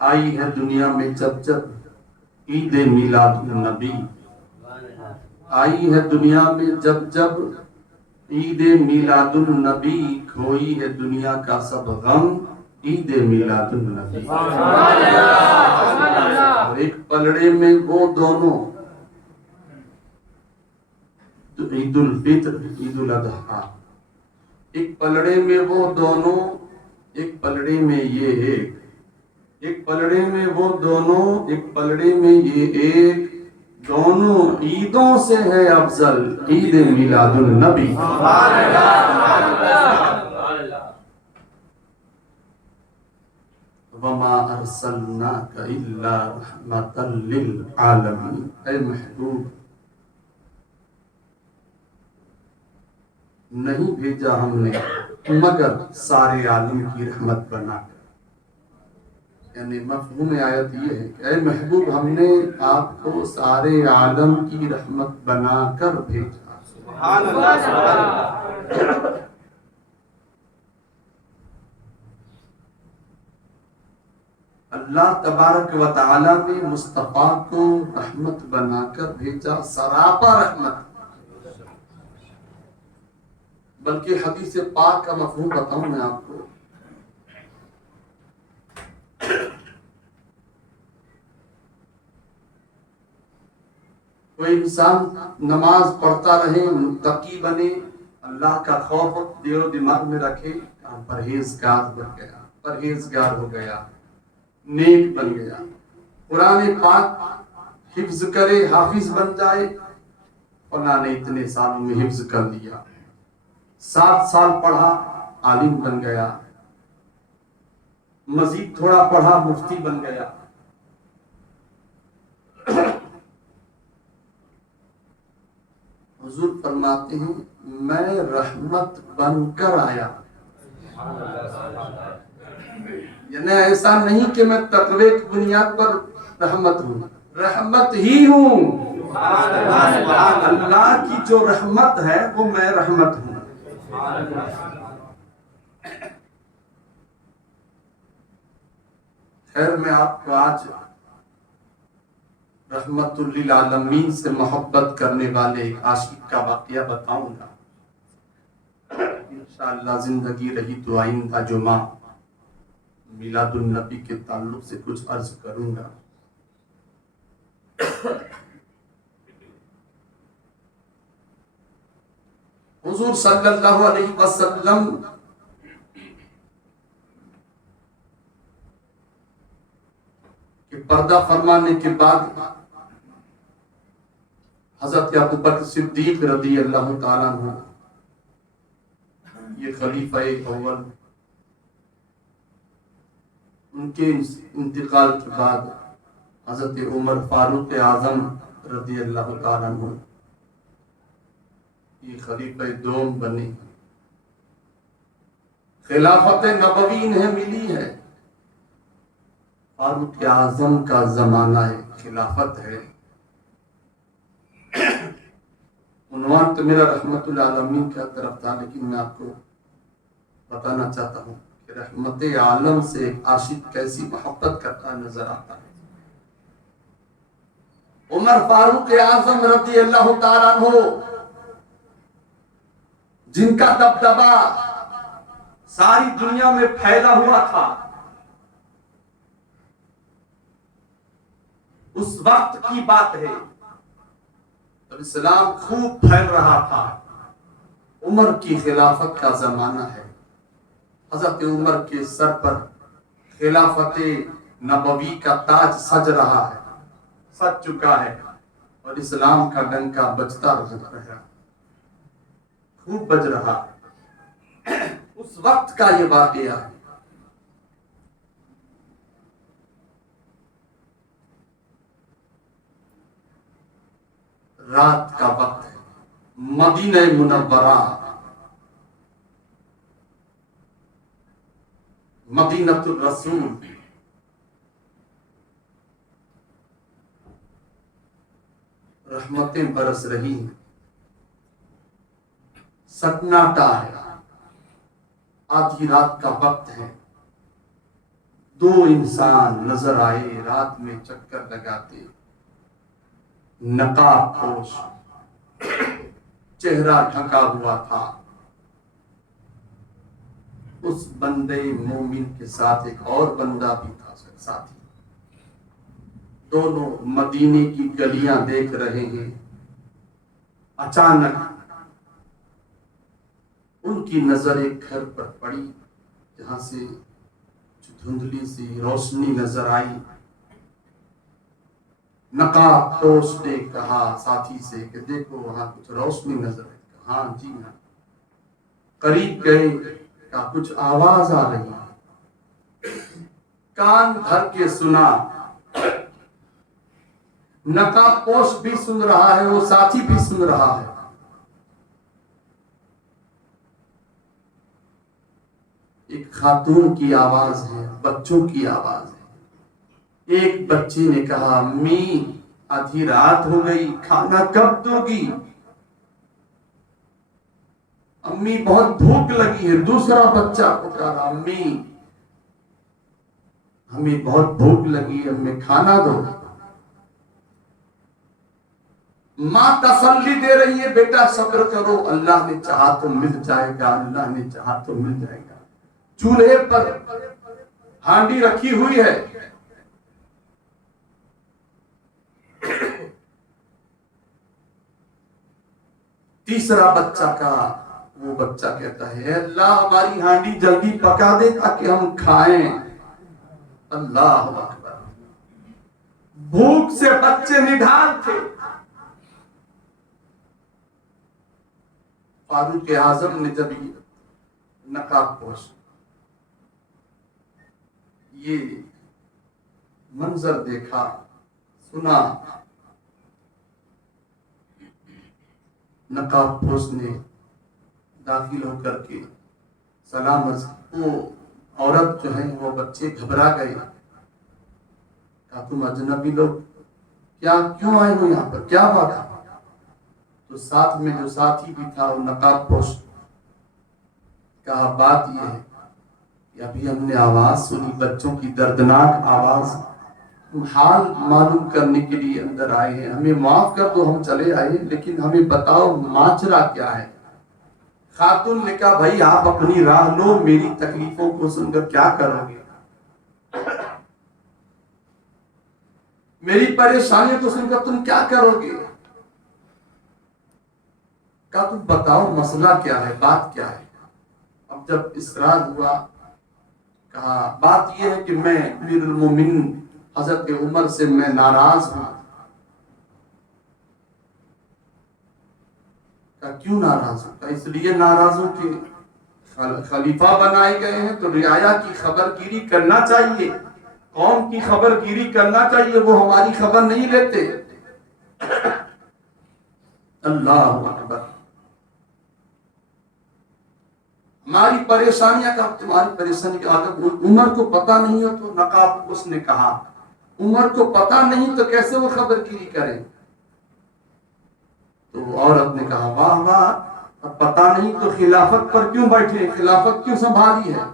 آئی ہے دنیا میں جب جب عید میلاد النبی، آئی ہے دنیا میں جب جب عید میلاد النبی، کھوئی ہے دنیا کا سب غم عید میلاد النبی۔ اور ایک پلڑے میں وہ دونوں، عید الفطر عید الاضحیٰ، ایک پلڑے میں وہ دونوں، ایک پلڑے میں یہ ایک پلڑے میں وہ دونوں، ایک پلڑے میں یہ ایک، دونوں عیدوں سے ہے افضل عید میلاد النبی۔ وما ارسلناک الا رحمتا للعالمین، اے محبوب نہیں بھیجا ہم نے مگر سارے عالم کی رحمت بنا کر۔ یعنی مفہوم آیت یہ ہے کہ اے محبوب ہم نے آپ کو سارے عالم کی رحمت بنا کر بھیجا۔ سبحان اللہ۔ اللہ تبارک و تعالی نے مصطفیٰ کو رحمت بنا کر بھیجا، سراپا رحمت۔ بلکہ حدیث پاک کا مفہوم بتاؤں میں آپ کو، کوئی انسان نماز پڑھتا رہے، متقی بنے، اللہ کا خوف دل و دماغ میں رکھے، پرہیزگار بن گیا، پرہیزگار ہو گیا، نیک بن گیا، قرآن پاک حفظ کرے، حافظ بن جائے، فلاں نے اتنے سالوں میں حفظ کر لیا، 7 سال پڑھا عالم بن گیا، مزید تھوڑا پڑھا مفتی بن گیا۔ حضور فرماتے ہیں میں رحمت بن کر آیا، یعنی ایسا نہیں کہ میں تقوی کی بنیاد پر رحمت ہوں، رحمت ہی ہوں۔ اللہ کی جو رحمت ہے وہ میں رحمت ہوں۔ خیر میں آپ کو آج رحمت للعالمین سے محبت کرنے والے ایک عاشق کا واقعہ بتاؤں گا، انشاءاللہ زندگی رہی تو آئندہ جمعہ میلاد النبی کے تعلق سے کچھ عرض کروں گا۔ حضور صلی اللہ علیہ وسلم کہ پردہ فرمانے کے بعد حضرت ابوبکر صدیق رضی اللہ تعالیٰ عنہ یہ خلیفہ اول، ان کے انتقال کے بعد حضرت عمر فاروق اعظم رضی اللہ تعالیٰ عنہ یہ خلیفہ دوم بنے۔ خلافت نبوی انہیں ملی ہے، فاروق اعظم کا زمانہ ہے، خلافت ہے۔ عنوان تو میرا رحمت العالمین کی طرف تھا، لیکن میں آپ کو بتانا چاہتا ہوں کہ رحمت عالم سے ایک عاشق کیسی محبت کرتا نظر آتا ہے۔ عمر فاروق اعظم رضی اللہ تعالیٰ عنہ جن کا دبدبا ساری دنیا میں پھیلا ہوا تھا، اس وقت کی بات ہے جب اسلام خوب پھیل رہا تھا، عمر کی خلافت کا زمانہ ہے، حضرت عمر کے سر پر خلافت نبوی کا تاج سج رہا ہے، سج چکا ہے، اور اسلام کا ڈنکا بجتا رہا، خوب بج رہا ہے۔ اس وقت کا یہ واقعہ ہے۔ رات کا وقت ہے، مدینہ منورہ، مدینہ الرسول، رحمتیں برس رہی ہیں، سناٹا ہے، آدھی رات کا وقت ہے، دو انسان نظر آئے رات میں چکر لگاتے، نقاب پوش، چہرہ ڈھکا ہوا تھا۔ اس بندے مومن کے ساتھ ایک اور بندہ بھی تھا ساتھی، دونوں مدینے کی گلیاں دیکھ رہے ہیں۔ اچانک ان کی نظر ایک گھر پر پڑی جہاں سے دھندلی سی روشنی نظر آئی۔ نقاب پوش نے کہا ساتھی سے کہ دیکھو وہاں کچھ روشنی نظر آئی۔ ہاں جی ہاں۔ قریب گئے، کہا کچھ آواز آ رہی ہے۔ کان بھر کے سنا، نقاب پوش بھی سن رہا ہے، وہ ساتھی بھی سن رہا ہے۔ ایک خاتون کی آواز ہے، بچوں کی آواز ہے۔ ایک بچے نے کہا امی آدھی رات ہو گئی، کھانا کب دو گی؟ امی بہت بھوک لگی ہے۔ دوسرا بچہ پکارا امی ہمیں بہت بھوک لگی ہے، ہمیں کھانا دو۔ ماں تسلی دے رہی ہے بیٹا صبر کرو، اللہ نے چاہا تو مل جائے گا، اللہ نے چاہا تو مل جائے گا۔ چولہے پر ہانڈی رکھی ہوئی ہے، تیسرا بچہ کا وہ بچہ کہتا ہے اللہ ہماری ہانڈی جلدی پکا دے تاکہ ہم کھائیں۔ اللہ اکبر، بھوک سے بچے نڈھال تھے۔ فاروق اعظم نے جب نقاب پوش یہ منظر دیکھا، سنا، نقاب پوش نے داخل ہو کر کے سلام عرض، وہ عورت جو ہے وہ بچے گھبرا گئے، کہا تم اجنبی لوگ کیوں آئے ہو یہاں پر، کیا بات ہے؟ تو ساتھ میں جو ساتھی بھی تھا وہ نقاب پوش، کہا بات یہ ہے کہ ابھی ہم نے آواز سنی، بچوں کی دردناک آواز، حال معلوم کرنے کے لیے اندر آئے ہیں، ہمیں معاف کر دو، ہم چلے آئے لیکن ہمیں بتاؤ ماجرا کیا ہے؟ خاتون نے کہا بھائی آپ اپنی راہ لو، میری تکلیفوں کو سن کر کیا کرو گے؟ میری پریشانیوں کو سن کر تم کیا کرو گے؟ کہا تم بتاؤ مسئلہ کیا ہے، بات کیا ہے؟ اب جب اسرار ہوا، کہا بات یہ ہے کہ میں امیر المومنین حضرت عمر سے میں ناراض ہوں۔ کہا کیوں ناراض ہوں؟ کہا اس لیے ناراض ہوں کہ خلیفہ بنائے گئے ہیں تو رعایا کی خبر گیری کرنا چاہیے، قوم کی خبر گیری کرنا چاہیے، وہ ہماری خبر نہیں لیتے۔ اللہ اکبر، ہماری پریشانیاں کا تمہاری پریشانی کا اگر عمر کو پتا نہیں ہو تو نقاب اس نے کہا عمر کو پتا نہیں تو کیسے وہ خبر گیری کریں؟ تو عورت نے کہا واہ واہ، اب پتا نہیں تو خلافت پر کیوں بیٹھے، خلافت کیوں سنبھالی ہے؟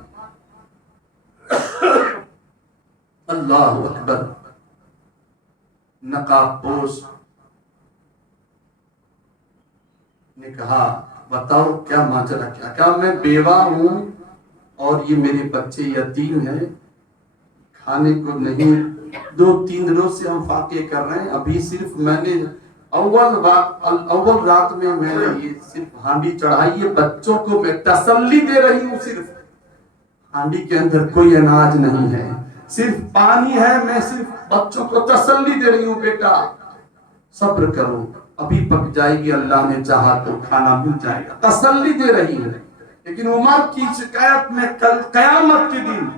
اللہ اکبر، نقاب پوش نے کہا بتاؤ کیا ماجرا کیا؟ کہا میں بیوہ ہوں اور یہ میرے بچے یتیم ہیں، کھانے کو نہیں، 2-3 دنوں سے ہم فاقے کر رہے ہیں، ابھی صرف میں نے اول رات میں نے یہ صرف ہانڈی چڑھائی ہے، بچوں کو میں تسلی دے رہی ہوں، صرف ہانڈی کے اندر کوئی اناج نہیں ہے، صرف پانی ہے، میں صرف بچوں کو تسلی دے رہی ہوں بیٹا صبر کرو، ابھی پک جائے گی، اللہ نے چاہا تو کھانا مل جائے گا، تسلی دے رہی ہے۔ لیکن عمر کی شکایت میں کل قیامت کے دن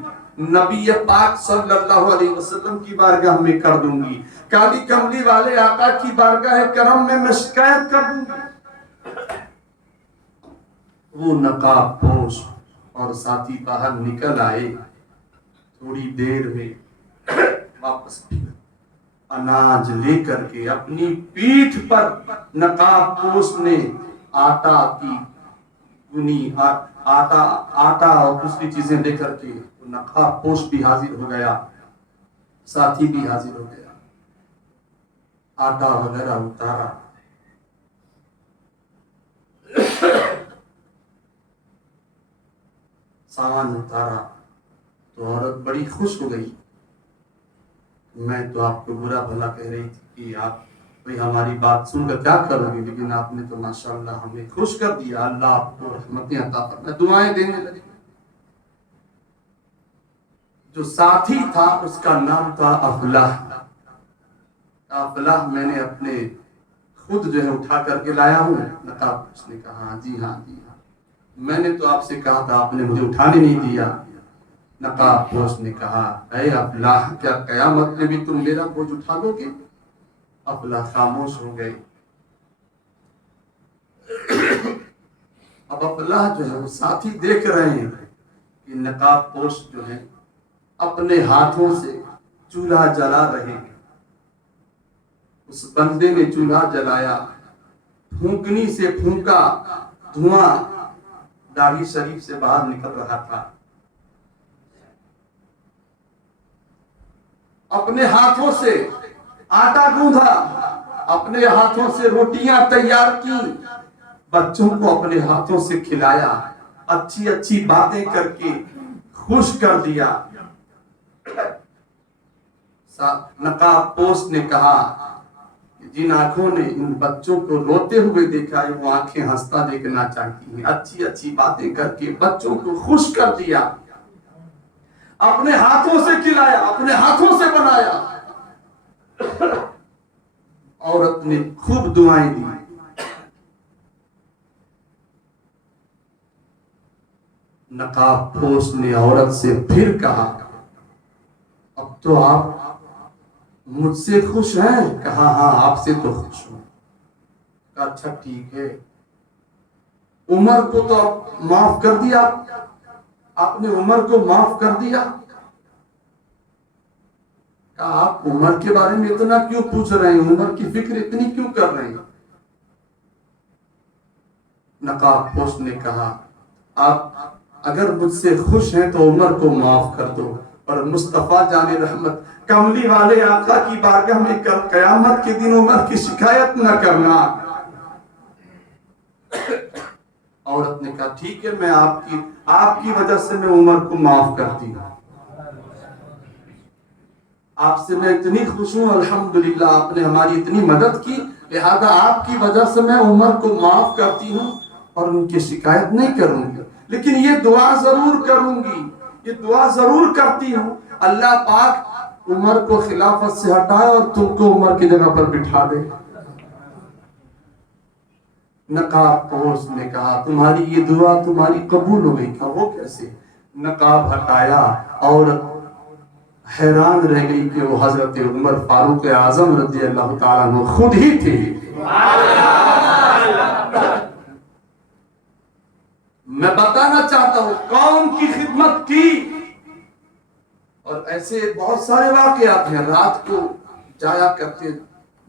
نبی پاک صلی اللہ علیہ وسلم کی بارگاہ میں کر دوں گی، کالی کملی والے آقا کی بارگاہ کرم میں شکایت کر دوں گی۔ وہ نقاب پوش اور ساتھی باہر نکل آئے، تھوڑی دیر میں واپس پھر اناج لے کر کے اپنی پیٹھ پر نقاب پوش نے آٹا کی گنی، آٹا اور دوسری چیزیں لے کر کے تو نقاب پوش بھی حاضر ہو گیا، ساتھی بھی حاضر ہو گیا، آٹا وغیرہ اتارا، سامان اتارا تو عورت بڑی خوش ہو گئی. میں تو آپ کو برا بھلا کہہ رہی تھی کہ آپ بھئی ہماری بات سن کر کیا کرو گے، لیکن آپ نے تو ماشاءاللہ ہمیں خوش کر دیا، اللہ آپ کو رحمتیں عطا فرمائے. دعائیں دینے لگی. جو ساتھی تھا اس کا نام تھا افلاح. افلاح میں نے اپنے خود جو ہے اٹھا کر کے لایا ہوں نقاب. اس نے کہا ہاں جی ہاں جی ہاں، میں نے تو آپ سے کہا تھا، آپ نے مجھے اٹھانے نہیں دیا. نقاب پوش نے کہا اے افلاح، کیا قیامت میں بھی تم میرا بوجھ اٹھا لو گے؟ افلاح خاموش ہو گئے. اب افلاح جو ہے وہ ساتھی دیکھ رہے ہیں کہ نقاب پوش جو ہے اپنے ہاتھوں سے چولہا جلا رہے ہیں. اس بندے نے چولہا جلایا، پھونکنی سے پھونکا، دھواں داڑھی شریف سے باہر نکل رہا تھا. اپنے ہاتھوں سے آٹا گوندھا، اپنے ہاتھوں سے روٹیاں تیار کی، بچوں کو اپنے ہاتھوں سے کھلایا، اچھی اچھی باتیں کر کے خوش کر دیا. نقاب پوش نے کہا جن آنکھوں نے ان بچوں کو روتے ہوئے دیکھا ہے وہ آنکھیں ہنستا دیکھنا چاہتی ہیں. اچھی اچھی باتیں کر کے بچوں کو خوش کر دیا، اپنے ہاتھوں سے کھلایا، اپنے ہاتھوں سے بنایا. عورت نے خوب دعائیں دی. نقاب پوش نے عورت سے پھر کہا اب تو آپ مجھ سے خوش ہیں؟ کہا ہاں آپ سے تو خوش ہوں. اچھا ٹھیک ہے، عمر کو تو معاف کر دیا، آپ نے عمر کو معاف کر دیا. کہا آپ عمر کے بارے میں اتنا کیوں پوچھ رہے ہیں، عمر کی فکر اتنی کیوں کر رہے ہیں؟ نقاب پوش نے کہا آپ اگر مجھ سے خوش ہیں تو عمر کو معاف کر دو، اور مصطفیٰ جان رحمت کملی والے آقا کی بارگاہ میں قیامت کے دن عمر کی شکایت نہ کرنا. عورت نے کہا ٹھیک ہے، میں آپ کی وجہ سے میں عمر کو معاف کرتی ہوں. آپ سے میں اتنی خوش ہوں، الحمدللہ آپ نے ہماری اتنی مدد کی، لہذا آپ کی وجہ سے میں عمر کو معاف کرتی ہوں اور ان کی شکایت نہیں کروں گی، لیکن یہ دعا ضرور کروں گی، یہ دعا ضرور کرتی ہوں اللہ پاک عمر کو خلافت سے ہٹائے اور تم کو عمر کی جگہ پر بٹھا دے. نقاب پوش نے کہا تمہاری یہ دعا تمہاری قبول ہو گئی. کہا وہ کیسے؟ نقاب ہٹایا اور حیران رہ گئی کہ وہ حضرت عمر فاروق اعظم رضی اللہ تعالیٰ عنہ خود ہی تھے. میں بتانا چاہتا ہوں قوم کی خدمت کی، اور ایسے بہت سارے واقعات ہیں. رات کو جایا کرتے،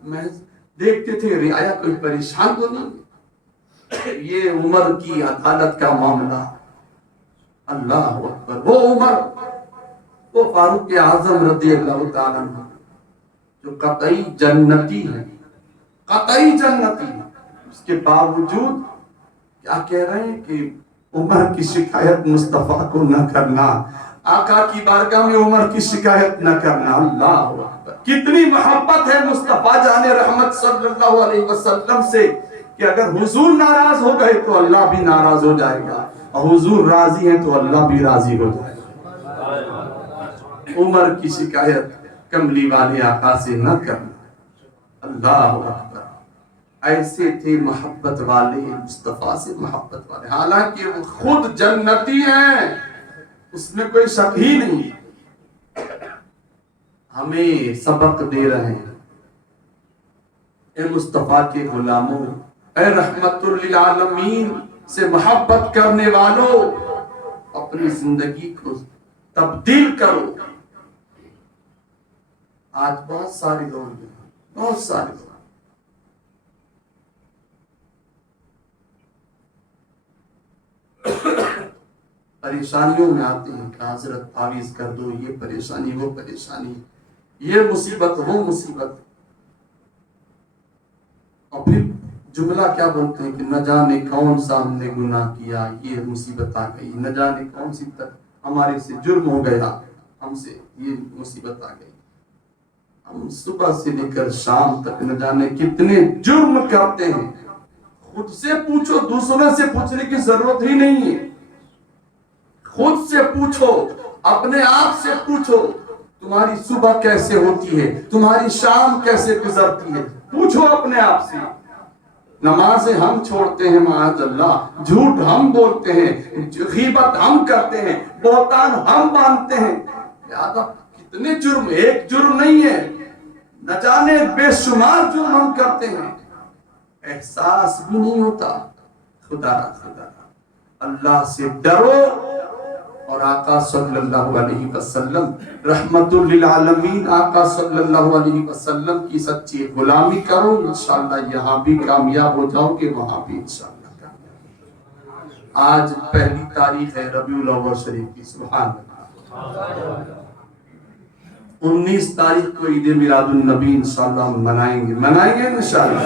میں دیکھتے تھے رعایا کوئی پریشان تو نہیں. یہ عمر کی عدالت کا معاملہ، اللہ اکبر. وہ عمر، وہ فاروق اعظم رضی اللہ تعالیٰ عنہ جو قطعی جنتی ہے، قطعی جنتی ہے، اس کے باوجود کیا کہہ رہے ہیں کہ عمر کی شکایت مصطفیٰ کو نہ کرنا، آقا کی بارگاہ میں عمر کی شکایت نہ کرنا. اللہ اکبر. کتنی محبت ہے مصطفیٰ جان رحمت صلی اللہ علیہ وسلم سے کہ اگر حضور ناراض ہو گئے تو اللہ بھی ناراض ہو جائے گا، اور حضور راضی ہیں تو اللہ بھی راضی ہو جائے گا. عمر کی شکایت کملی والے آقا سے نہ کرنا. اللہ اکبر. ایسے تھے محبت والے، مصطفیٰ سے محبت والے، حالانکہ وہ خود جنتی ہیں، اس میں کوئی شک ہی نہیں. ہمیں سبق دے رہے ہیں اے مصطفیٰ کے غلاموں، اے رحمت للعالمین سے محبت کرنے والوں، اپنی زندگی کو تبدیل کرو. آج بہت سارے لوگ ہیں، بہت سارے لوگ پریشانیوں میں آتے ہیں کہ حضرت تعویذ کر دو، یہ پریشانی وہ پریشانی، یہ مصیبت وہ مصیبت، اور پھر جملہ کیا بولتے ہیں کہ نہ جانے کون سا ہم نے گناہ کیا، یہ مصیبت آ گئی، نہ جانے کون سی تک ہمارے سے جرم ہو گیا، ہم سے یہ مصیبت آ گئی۔ ہم صبح سے لے کر شام تک نہ جانے کتنے جرم کرتے ہیں، خود سے پوچھو، دوسروں سے پوچھنے کی ضرورت ہی نہیں ہے، خود سے پوچھو، اپنے آپ سے پوچھو، تمہاری صبح کیسے ہوتی ہے، تمہاری شام کیسے گزرتی ہے، پوچھو اپنے آپ سے۔ نمازیں ہم چھوڑتے ہیں معاذ اللہ، جھوٹ ہم بولتے ہیں، غیبت ہم کرتے ہیں، بہتان ہم باندھتے ہیں، لہذا کتنے جرم، ایک جرم نہیں ہے، نہ جانے بے شمار جرم ہم کرتے ہیں، احساس بھی نہیں ہوتا۔ خدا اللہ سے ڈرو، اور آقا صلی اللہ علیہ وسلم رحمت للعالمین، آقا صلی اللہ علیہ وسلم کی سچی غلامی کرو، انشاءاللہ یہاں بھی کامیاب ہو جاؤ گے، وہاں بھی انشاءاللہ کامیاب۔ آج پہلی تاریخ ہے ربیع الاول شریف کی، سبحان اللہ۔ 19 تاریخ کو عید میلاد النبی انشاءاللہ ہم منائیں گے انشاءاللہ۔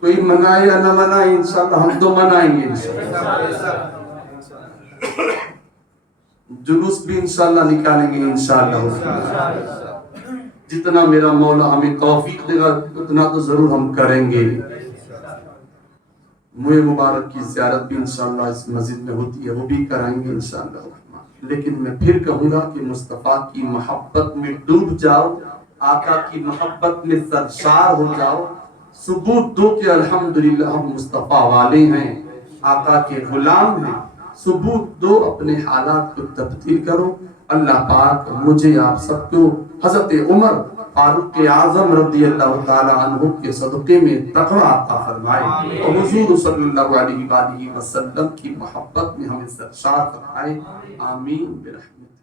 کوئی منائے یا نہ منائے، انشاءاللہ ہم تو منائیں گے انشاءاللہ۔ جلوس بھی انشاءاللہ نکالیں گے انشاءاللہ، جتنا میرا مولا ہمیں توفیق دے گا اتنا تو ضرور ہم کریں گے۔ موئے مبارک کی زیارت بھی انشاءاللہ اس مسجد میں ہوتی ہے، وہ بھی کرائیں گے انشاءاللہ۔ لیکن میں پھر کہوں گا کہ مصطفیٰ کی محبت میں ڈوب جاؤ، آقا کی محبت میں سرشار ہو جاؤ، ثبوت دو کہ الحمدللہ ہم مصطفیٰ والے ہیں، آقا کے غلام ہیں، ثبوت دو، اپنے حالات کو تبدیل کرو۔ اللہ پاک مجھے آپ سب کو حضرت عمر فاروق اعظم رضی اللہ تعالی عنہ کے صدقے میں تقوی عطا فرمائے، اور حضور صلی اللہ علیہ وآلہ وسلم کی محبت میں ہمیں سرشار فرمائے، آمین برحمتہ۔